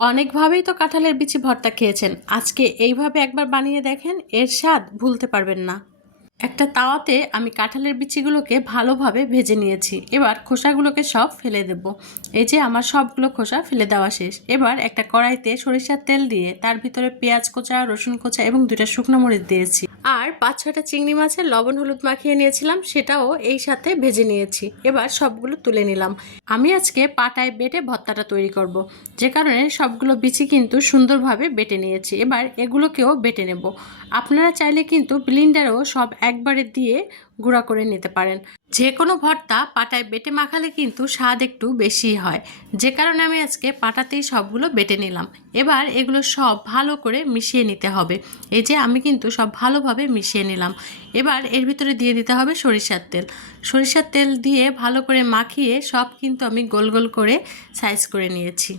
অনেকভাবেই তো কাঁঠালের বিচি ভর্তা খেয়েছেন। আজকে এইভাবে একবার বানিয়ে দেখেন, এর স্বাদ ভুলতে পারবেন না। একটা তাওয়াতে আমি কাঁঠালের বিচিগুলোকে ভালোভাবে ভেজে নিয়েছি। এবার খোসাগুলোকে সব ফেলে দেব। এই যে আমার সবগুলো খোসা ফেলে দেওয়া শেষ। এবার একটা কড়াইতে সরিষার তেল দিয়ে তার ভিতরে পেঁয়াজ কোচা, রসুন কোচা এবং 2টা শুকনো মরিচ দিয়েছি। আর 5-6টা চিংড়ি মাছের লবণ হলুদ মাখিয়ে নিয়েছিলাম, সেটাও এই সাথে ভেজে নিয়েছি। এবার সবগুলো তুলে নিলাম। আমি আজকে পাটায় বেটে ভর্তাটা তৈরি করব, যে কারণে সবগুলো বিচি কিন্তু সুন্দরভাবে বেটে নিয়েছি। এবার এগুলোকেও বেটে নেব। আপনারা চাইলে কিন্তু ব্লেন্ডারেও সব একবারে দিয়ে গুঁড়া করে নিতে পারেন। যে কোনো ভর্তা পাটায় বেটে মাখালে কিন্তু স্বাদ একটু বেশি হয়, যে কারণে আমি আজকে পাটাতেই সবগুলো বেটে নিলাম। এবার এগুলো সব ভালো করে মিশিয়ে নিতে হবে। এই যে আমি কিন্তু সব ভালোভাবে মিশিয়ে নিলাম। এবার এর ভিতরে দিয়ে দিতে হবে সরিষার তেল। সরিষার তেল দিয়ে ভালো করে মাখিয়ে সব কিন্তু আমি গোল গোল করে সাইজ করে নিয়েছি।